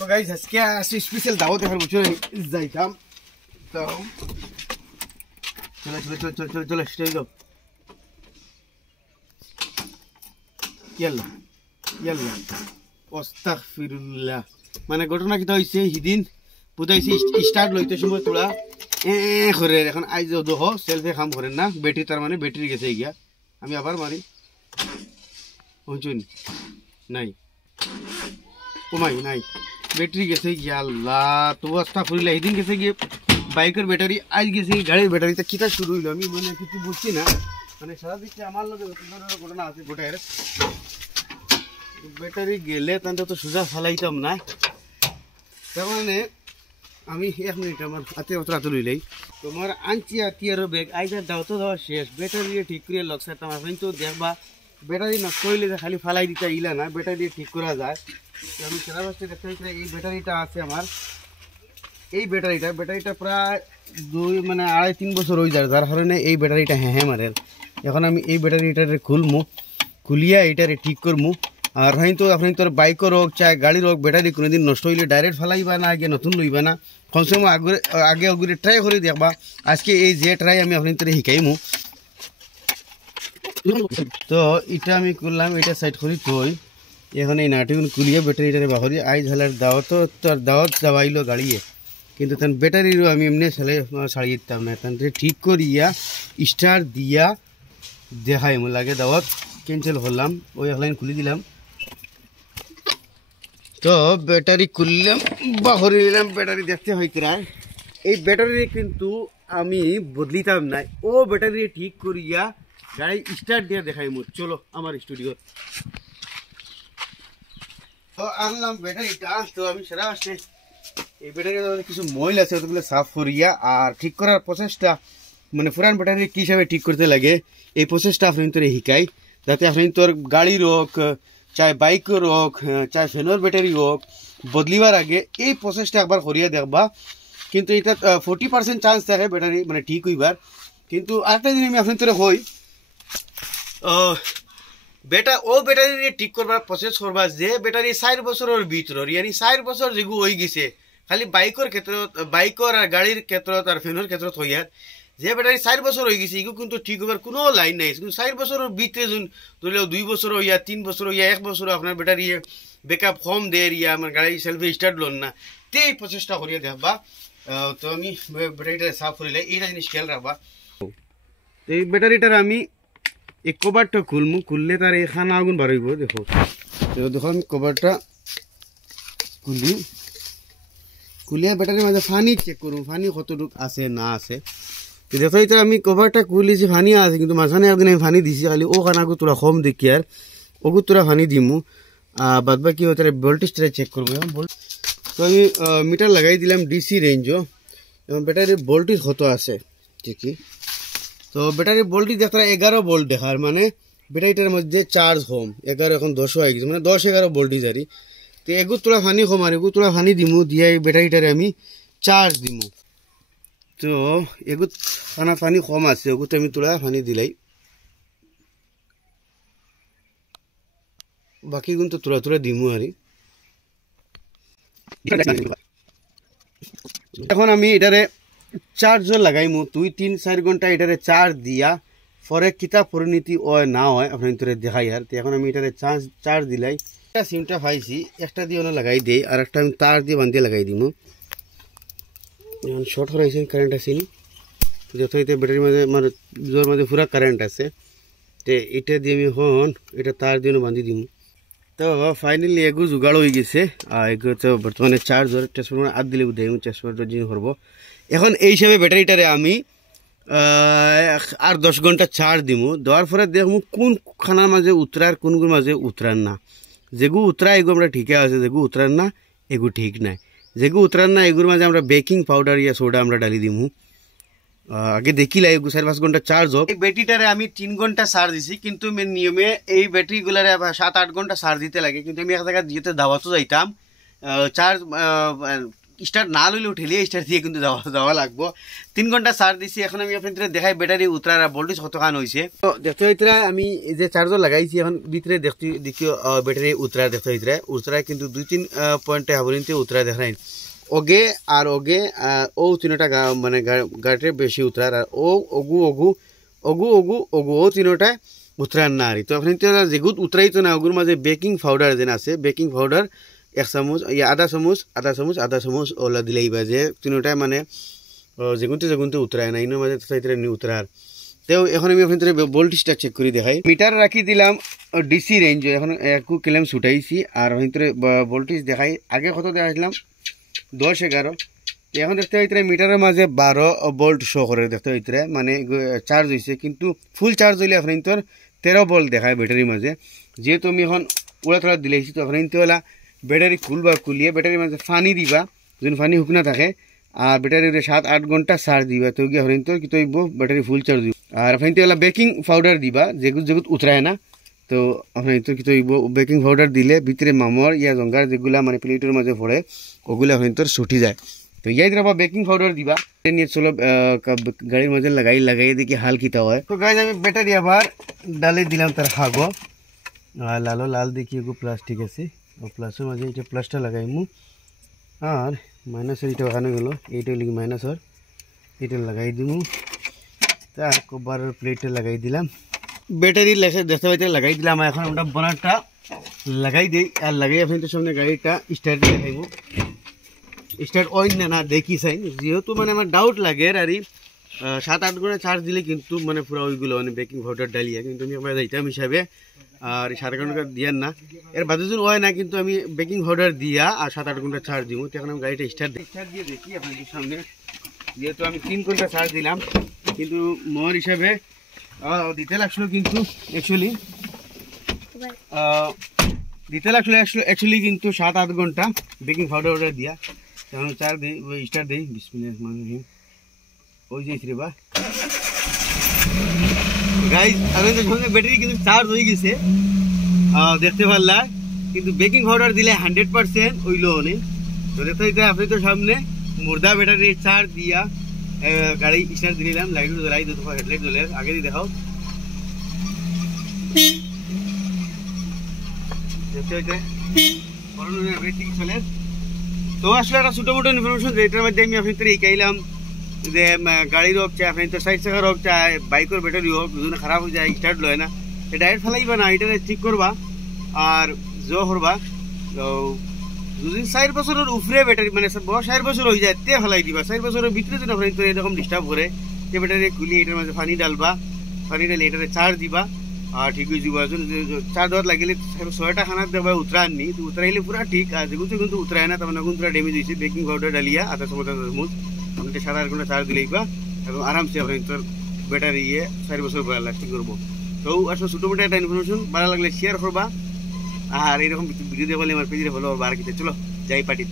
তো গাইস আজকে আসি স্পেশাল দাওয়াত দেখার বুঝছো যাইতাম তো চলো চলো চলো চলো চলো স্টেজ দাও ইয়াল্লা ইয়াল্লা আস্তাগফিরুল্লাহ মানে ঘটনা কি হইছে হিদিন বুঝাইছি স্টার্ট লইতে সময় তোলা করে এখন আইজ দেখো সেলফে কাম করেন না ব্যাটারি তার মানে ব্যাটারি গেছে গিয়া আমি আবার মারি বুঝুন নাই কমাই নাই ব্যাটারি গেছে গিয়া আল্লাহ তো আস্তাগফিরুল্লাহ হিদিন গেছে গিয়ে বাইকের ব্যাটারি আজ গেছে গাড়ির ব্যাটারিটা কিটা শুরু হইলো আমি মানে কিছু বুঝছি না মানে সারা দিকে আমার লগে ঘটনা আছে গোটায় ব্যাটারি গেলে তাহলে তো সোজা ফালাইতাম না তার মানে আমি 1 মিনিট আমার হাতে অত রাত লইলাই তোমার আনছি আতিয়ারও ব্যাগ আইজার দাও তো দেওয়া শেষ ব্যাটারি ঠিক করে লগসাতাম আপনি তো দেখবা ব্যাটারি নষ্ট হইলে খালি ফালাই দিতে ইলা না ব্যাটারি ঠিক করা যায় তো আমি সারা বাসটা দেখতে এই ব্যাটারিটা আছে আমার এই ব্যাটারিটা প্রায় 2 মানে 2.5-3 বছর হয়ে যায় যার কারণে এই ব্যাটারিটা হ্যাঁ মারে এখন আমি এই ব্যাটারিটারে খুলিয়া এইটারে ঠিক করবো আর হয়তো আপনি তোর বাইকের হোক চাই গাড়ির হোক ব্যাটারি কোনোদিন নষ্ট হইলে ডাইরেক্ট ফালাইবা না আগে নতুন লইবা না কমসে কম আগে আগে ট্রাই করে দেখবা আজকে এই যে ট্রাই আমি আপনি তোরে শিখাইমু তো এটা আমি করলাম এটা সাইড করি তুই এখন এই নাটিগুলো খুলিয়ে ব্যাটারিটারে বাহরি আইজ হালার দাওয়াত তোর দাওয়াত যাবাইলো গাড়িয়ে কিন্তু তার ব্যাটারিরও আমি এমনি ছাড়িয়ে দিতাম না তার ঠিক করিয়া স্টার্ট দিয়া দেখাই লাগে দাওয়াত ক্যান্সেল করলাম ওই অনলাইন খুলে দিলাম তো ব্যাটারি খুললাম বাহরি দিলাম ব্যাটারি দেখতে হয় প্রায় এই ব্যাটারি কিন্তু আমি বদলিতাম না ও ব্যাটারি ঠিক করিয়া গাড়ি স্টার্ট দিয়ে দেখাই চলো আমার স্টুডিও তো আনলাম ব্যাটারিটা তো আমি সেরা আসছে এই ব্যাটারি কিছু ময়ল আছে ওগুলো সাফ করিয়া আর ঠিক করার প্রসেসটা মানে পুরান ব্যাটারি কী হিসাবে ঠিক করতে লাগে এই প্রসেসটা আপনি তোর শিকাই যাতে আপনি তোর গাড়ির হোক চাই বাইকের হোক চাই ফ্যানের ব্যাটারি হোক বদলিবার আগে এই প্রসেসটা একবার করিয়া দেখবা কিন্তু এটা 40% চান্স থাকে ব্যাটারি মানে ঠিক হইবার কিন্তু আরেকটা জিনিস আমি আপনি তোর হই ব্যাটারি ঠিক করবার প্রসেস করবা যে ব্যাটারি 4 বছরের ভিতর ইয়ানি 4 বছর যেগু হয়ে গেছে খালি বাইকের ক্ষেত্ৰত বাইকের আর গাড়ির ক্ষেত্ৰত আর ফ্যানের ক্ষেত্ৰত হইয়ার যে ব্যাটারি 4 বছর হয়ে গেছে এগুলো কিন্তু ঠিক হবার কোনো লাইন নাই কিন্তু 4 বছরের ভিতরে ধরলেও 2 বছর হইয়া 3 বছর হইয়া 1 বছর আপনার ব্যাটারি ব্যাকআপ কম দেয় ইয়া আমার গাড়ি সেলফে স্টার্ট লোন না তে এই প্রসেসটা করিয়া দেখবা তো আমি ব্যাটারিটা সাফ করিলে এইটা জিনিস খেয়াল রাখবা এই ব্যাটারিটার আমি এই কভারটা খুললে তার এখানে আগুন বাড়াইব দেখো তো দেখুন কভারটা খুলিয়া ব্যাটারির মাঝে পানি চেক করুন পানি কতটুকু আছে না আছে তো দেখো এটা আমি কভারটা খুলেছি পানি আছে কিন্তু মাঝখানে একদিন আমি পানি দিছি খালি ওখানে আগু তোরা কম দেখি আর ওগু তোরা পানি দিমু বাদ বাকি হতে ভোল্টেজটা চেক করবো তো আমি মিটার লাগাই দিলাম ডিসি রেঞ্জও এবং ব্যাটারির ভোল্টেজ কত আছে ঠিকই তো ব্যাটারির ভোল্টেজ দেখা 11 ভোল্ট দেখার মানে ব্যাটারিটার মধ্যে চার্জ হোম 11 এখন 10 হয়ে গেছে মানে 10-11 ভোল্টেজ আরই তো এগু তোলা পানি কম আর এগু তোলা পানি দিমু দিয়ে ব্যাটারিটারে আমি চার্জ দিমু তো এগু খানা পানি কম আছে এগুতো আমি তোলা পানি দিলাই বাকি গুণ তো তোলা দিমু আরই এখন আমি এটারে চার্জও লাগাইমু 2-3-4 ঘন্টা এটারে চার্জ দিয়া পরে কিতা পরিণতি হয় না হয় আপনি তোরে দেখাই আর এখন আমি এটারে চার্জ দিলাই একটা সিমটা পাইছি একটা দিয়ে লাগাই দেই আর একটা আমি তার দিয়ে বান্ধিয়ে লাগাই দিমু এখন শর্ট হয়েছে কারেন্ট আসেনি যথাযথ ব্যাটারির মাঝে আমার জোর মাঝে পুরা কারেন্ট আছে তো এটা দিয়ে আমি হন এটা তার দিয়ে বান্ধি দিমু তো ফাইনালি এগু জোগাড় হয়ে গেছে আর এগুলো তো বর্তমানে চার্জর ট্রান্সফরমার আদ দিলে দেয় ট্রান্সফরমার জিনিস করবো এখন এই হিসাবে ব্যাটারিটারে আমি আর 10 ঘন্টা চার্জ দিমু দেওয়ার পরে দেখমু কোন খানার মাঝে উতরার কোনগুলোর মাঝে উতরার না যেগু উতরা এগু আমরা ঠিকই আছে যেগু উতরার না এগু ঠিক নাই যেগু উতরার না এগুলোর মাঝে আমরা বেকিং পাউডার ইয়া সোডা আমরা ডালি দিমু আগে দেখিলাই এগু 4-5 ঘন্টা চার্জ হোক এই ব্যাটারিটারে আমি 3 ঘন্টা চার্জ দিছি কিন্তু নিয়মে এই ব্যাটারিগুলারে 7-8 ঘন্টা চার্জ দিতে লাগে কিন্তু আমি এক জায়গায় যেতে দাওয়াতও যাইতাম চার্জ স্টার্ট না লইলেও ঠেলিয়ে স্টার্ট দিয়ে কিন্তু যাওয়া লাগবো। 3 ঘন্টা চার্জ দিছি। এখন আমি আপনাদের দেখাই ব্যাটারি উতরার ভোল্টেজ কতখান হয়েছে। তো দেখতে হইতরা আমি এই যে চার্জার লাগাইছি এখন ভিতরে দেখি ব্যাটারি উতরা দেখতে হইতরা উতরা কিন্তু 2-3 পয়েন্টে হাবরিনতে উতরা দেখাই ওগে আর ওগে ও তিনটা মানে গাড়ির বেশি উতরার আর ও ওগু ওগু ওগু ওগু ওগু ও তিনটা উতরার না আরি। তো আপনি যেগুত উতরাইতো না ওগুর মাঝে বেকিং পাউডার যেন আছে বেকিং পাউডার 1 চামচ আধা চামচ ওলা দিলেই বাজে তিনটায় মানে যেগুনতে উতরায় না ইনোর মাঝে নি উতরার। তো এখন আমি আপনাদের ভোল্টেজটা চেক করে দেখাই। মিটার রাখি দিলাম ডিসি রেঞ্জ এখন একটু ক্লেম ছুটাইছি আর ভিতরে ভোল্টেজ দেখাই আগে কত দেখাইছিলাম 10-11 এখন দেখতে হইতরে মিটারের মাঝে 12 ভোল্ট শো করে দেখতে হইতরে মানে চার্জ হয়েছে কিন্তু ফুল চার্জ হইলে এখন 13 ভোল্ট দেখায় ব্যাটারির মাঝে। যেহেতু আমি এখন ওলা থোড়া দিলেছি তো এখন ওলা ব্যাটারি খুলিয়ে ব্যাটারির মাঝে পানি দিবা যখন পানি শুকনা থাকে আর ব্যাটারির 7-8 ঘন্টা চার্জ দিবা তো গিয়ে হরিণ কি তৈব ব্যাটারি ফুল চার্জ দিব আর আপনার ওলা বেকিং পাউডার দিবা যেগুত উতরায় না। তো আপনার কি তৈব বেকিং পাউডার দিলে ভিতরে মামর জঙ্গার যেগুলা মানে প্লেটের মাঝে পড়ে ওগুলা আপনার ছুটি যায়। তো ইয়াই দিবা বেকিং পাউডার দিবা নিয়ে চলো গাড়ির মাঝে লাগাই দেখি হাল কিতা হয়। তো গাইজ আমি ব্যাটারি আবার ডালে দিলাম তার হাগো আর লাল দেখি এগো প্লাস্টিক আছে ও প্লাসের মাঝে এটা প্লাসটা লাগাইমু আর মাইনাসের এটা ওখানে গেল এইটা লিখি মাইনাসর এটা লাগাই দিমু তার কভারের প্লেটটা লাগাই দিলাম ব্যাটারি লেখে দেখতে পাইতে লাগাই দিলাম। এখন আমরা বনারটা লাগাই দিই আর লাগাই আপনাদের সামনে গাড়িটা স্টার্ট দিয়ে দেখাইব। স্টার্ট ওই না দেখি চাই যেহেতু মানে আমার ডাউট লাগে আর 7-8 ঘন্টা চার্জ দিলে কিন্তু মানে পুরো ওইগুলো মানে বেকিং পাউডার ডালিয়া কিন্তু আমি আমরা যাইতাম হিসাবে আর 7 ঘন্টা দিয়ার না এর বাদে যদি হয় না কিন্তু আমি বেকিং পাউডার দিয়া আর 7-8 ঘন্টা চার্জ দিব। তখন আমি গাড়িটা স্টার্ট দিয়ে দেখি আপনাদের সামনে যেহেতু আমি 3 ঘন্টা চার্জ দিলাম কিন্তু মোর হিসাবে দিতে লাগছিল কিন্তু অ্যাকচুয়ালি কিন্তু 7-8 ঘন্টা বেকিং পাউডার দিয়া তখন চার্জ দিই স্টার্ট দিই বিসমিল্লাহির রহমানির রহিম ওই যে রে বা গাইজ আমাদের সামনে ব্যাটারি কিন্তু চার্জ হয়ে গেছে দেখতে পারলা কিন্তু বেকিং পাউডার দিলে 100% হইল অনেক। তো দেখতে হইতে আপনাদের সামনে মুর্দা ব্যাটারি চার্জ দিয়া গাড়ি স্টার্ট দিলাম লাইট জ্বলাই দুটো হেডলাইট জ্বলে আগে দিয়ে দেখাও দেখতে হইতে চলে। তো আসলে একটা ছোটো মোটো ইনফরমেশন যেটার মধ্যে আমি আপনাদের শিখাইলাম যে গাড়ির হোক চাই আপনার সাইড চাকার হোক চাই বাইকের ব্যাটারি হোক যদি খারাপ হয়ে যায় স্টার্ট লয় না ডাইরেক্ট ফেলাইবা না এটা ঠিক করবা আর করবা তো যদি 4 বছরের উপরে ব্যাটারি মানে 4 বছর হয়ে যায় তে ফেলাই দিবা 4 বছরের ভিতরে যদি আপনার এরকম ডিস্টার্ব করে সে ব্যাটারি খুলি এটার মাঝে পানি ডালবা পানি ডালে এটাতে চার্জ দিবা আর ঠিক হয়ে যাবা। চার্জ দেওয়ার লাগিলে 6টা খানা দেবা উতরান নি তো উতরাইলে পুরা ঠিক আর যেগুলো কিন্তু উতরায় না তখন এখন পুরা ড্যামেজ হয়েছে বেকিং পাউডার ডালিয়া আধা চামচ আপনি 7-8 ঘন্টা চার্জ দিলেই বা এবং আরামসে আপনার ব্যাটারি 4 বছর পরে লাস্টিং করবো। তো আসলে ছোটো মোটো একটা ইনফরমেশন ভালো লাগলে শেয়ার করবা আর এরকম ভিডিও দেখলে আমার পেজে ফলো আর কি চলো যাই পার্টি।